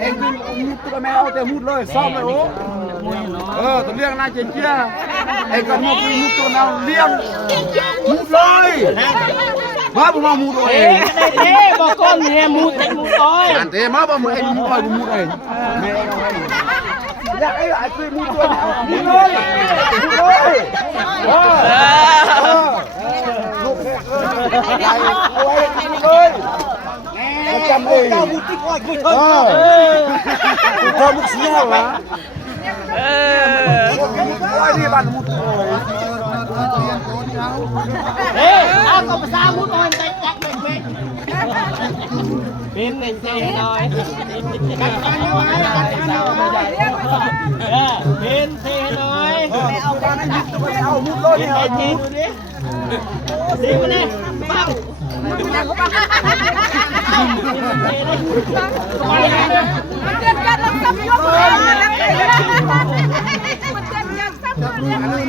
เองมุดตัวแม่เอาแต่มุดเลยซ่อมเลยโอ้ตัวเลี้ยงน่าเจียเองก็มุดตัวเราเลี้ยงมุดเลยมาบ่มามุดเองเด้บอกก้อนเนี่ยมุดอ้อยนั่นเด้มาบ่เองมุดอ้อยมุดเองแม่เอาไว้อยากไอ้คือมุดตัวมุดเลยลูกเอาไว้เลยจำเลยมุดที่อ้อยมุดเถอะมุดเสียวะมุดอ้อยนี่บ้านมุดอ้อยเอาก็ภาษามุดอ้อยใจจักเป็นหนึ่งเทน้อยเป็นเทน้อยเอาบ้านให้มุดไปเอามุดเลยเนี่ยเอามุดดิสิมันนี่บ้ามันเดือดกันแล้วซับยกเลยมันเดือดกันซับเลย